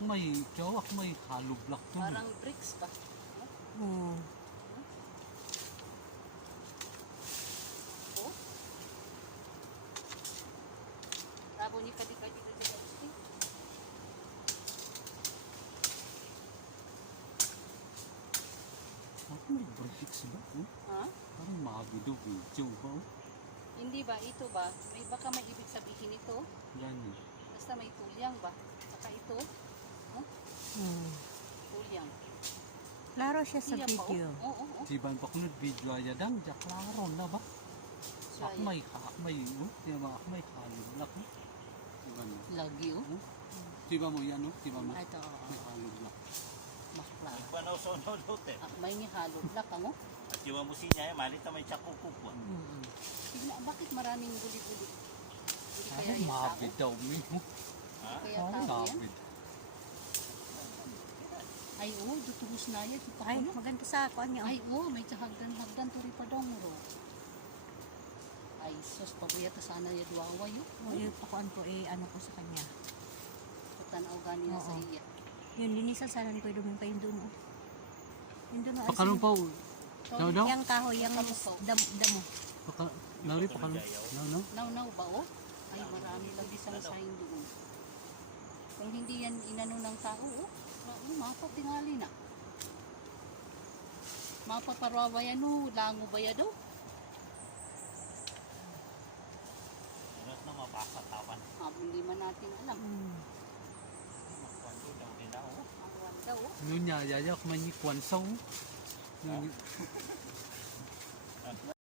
may halublak to. Parang bricks ba? Oo. Oh. Rabo ni kadi-kadi dito sa stick. May bricks ba? Ha? Parang mabido video ba? Hindi ba? Ito ba? May baka may ibig sabihin ito. Yan eh. Basta may tulyang ba? Saka ito. Tulyang. Klaro siya sa Iya pa, video. Oo. Siban pa kunod video aja dang, jak klaro na ba? Ak may halublak. Siban mo. Lagi oh. Siba mo yan, no? Siba mo. Ito. May halublak. Makla. Panaw sa unote. May ni halo black ano? At yung musinya, malita may tsakukukwa. Tignan, bakit maraming guli-guli? Hindi kaya Parang yung tao? mabid daw mo. Ha? Kaya Parang tao yan? mabid. Ay, oo, duturus na yan. Ay, maganda sa ako niya. Ay, oo, may hagdan turi pa daw mo. Ay, sus, pabuyat na sana yung duwawa yun. Yung pakuan ko ano ko sa kanya. Tanaw gani na sa Oo. iya. Yun, linisan sana ni Kuya Duming pa yung doon. Yung doon. Pakalong pa. No, no? Yung kahoy, yung damo. Lari pakalong. No. Naw ba, oh? Ay, marami lang isang sign doon. Kung hindi yan inano ng tao, oh. Mapatingali na. Mapaparawa yan, oh. Lango ba yan, oh? Meron na mapakatawan. Hindi man natin alam. Makwando daw nila, oh. Ang wanda, oh. Nunya, yaya, kumanyi kwansaw.